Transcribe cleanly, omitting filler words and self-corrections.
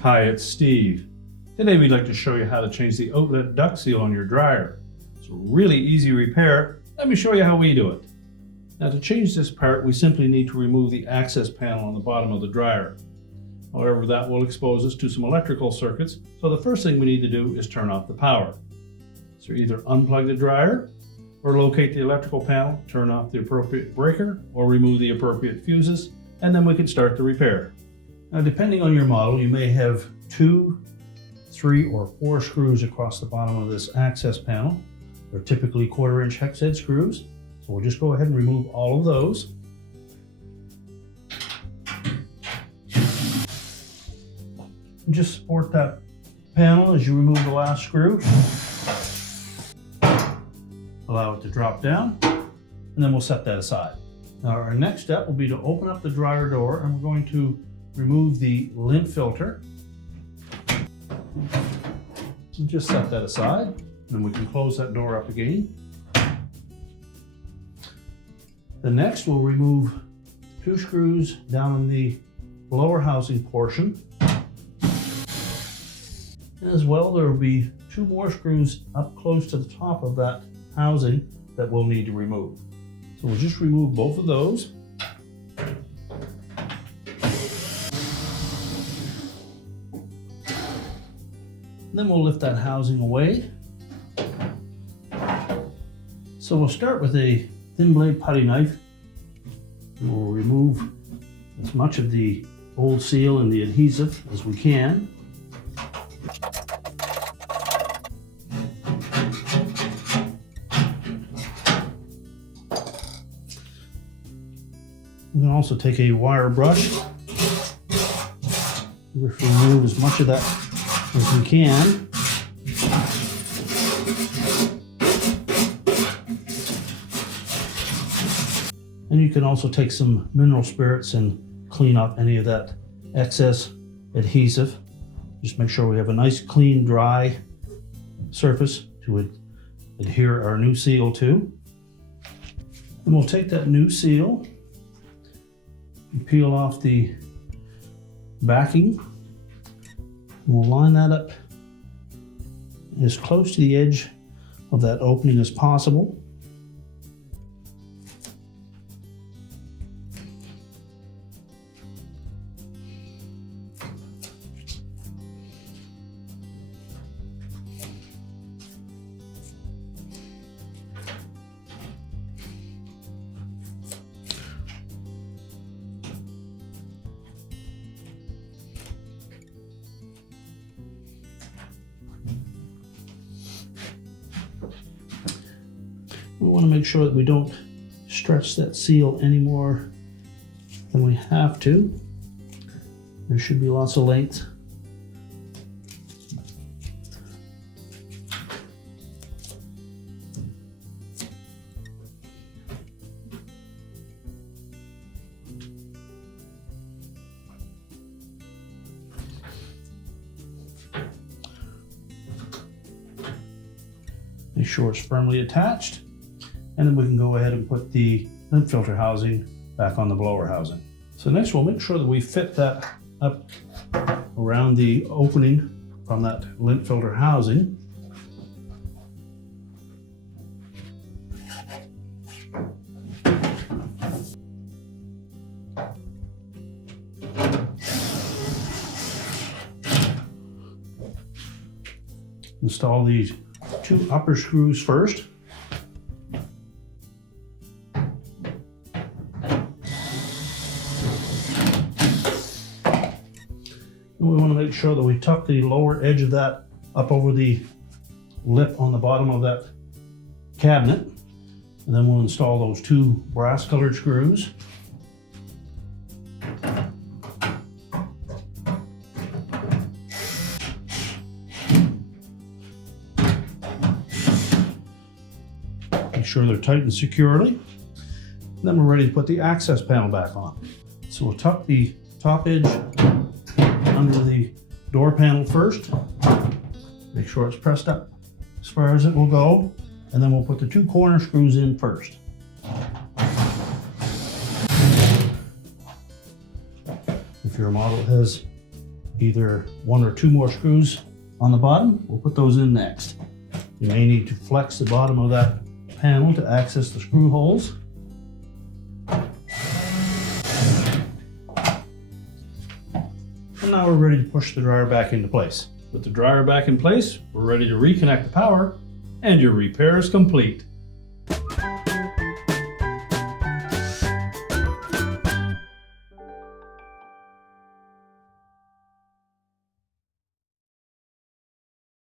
Hi, it's Steve. Today we'd like to show you how to change the outlet duct seal on your dryer. It's a really easy repair. Let me show you how we do it. Now to change this part, we simply need to remove the access panel on the bottom of the dryer. However, that will expose us to some electrical circuits, so the first thing we need to do is turn off the power. So either unplug the dryer, or locate the electrical panel, turn off the appropriate breaker, or remove the appropriate fuses, and then we can start the repair. Now, depending on your model, you may have 2, 3, or 4 screws across the bottom of this access panel. They're typically 1/4-inch hex head screws. So we'll just go ahead and remove all of those. And just support that panel as you remove the last screw. Allow it to drop down, and then we'll set that aside. Now our next step will be to open up the dryer door, and we're going to remove the lint filter. So just set that aside, and then we can close that door up again. The next we'll remove 2 screws down in the lower housing portion. And as well, there will be 2 more screws up close to the top of that housing that we'll need to remove. So we'll just remove both of those. Then we'll lift that housing away. So we'll start with a thin blade putty knife. And we'll remove as much of the old seal and the adhesive as we can. We can also take a wire brush. Remove as much of that as we can. And you can also take some mineral spirits and clean up any of that excess adhesive. Just make sure we have a nice, clean, dry surface to adhere our new seal to. And we'll take that new seal and peel off the backing. And we'll line that up as close to the edge of that opening as possible. We want to make sure that we don't stretch that seal any more than we have to. There should be lots of length. Make sure it's firmly attached. And then we can go ahead and put the lint filter housing back on the blower housing. So next we'll make sure that we fit that up around the opening from that lint filter housing. Install these 2 upper screws first. We want to make sure that we tuck the lower edge of that up over the lip on the bottom of that cabinet. And then we'll install those 2 brass colored screws. Make sure they're tightened securely. And then we're ready to put the access panel back on. So we'll tuck the top edge under the door panel first. Make sure it's pressed up as far as it will go. And then we'll put the 2 corner screws in first. your model has either one or two more screws on the bottom, we'll put those in next. You may need to flex the bottom of that panel to access the screw holes. And now we're ready to push the dryer back into place. With the dryer back in place, we're ready to reconnect the power, and your repair is complete.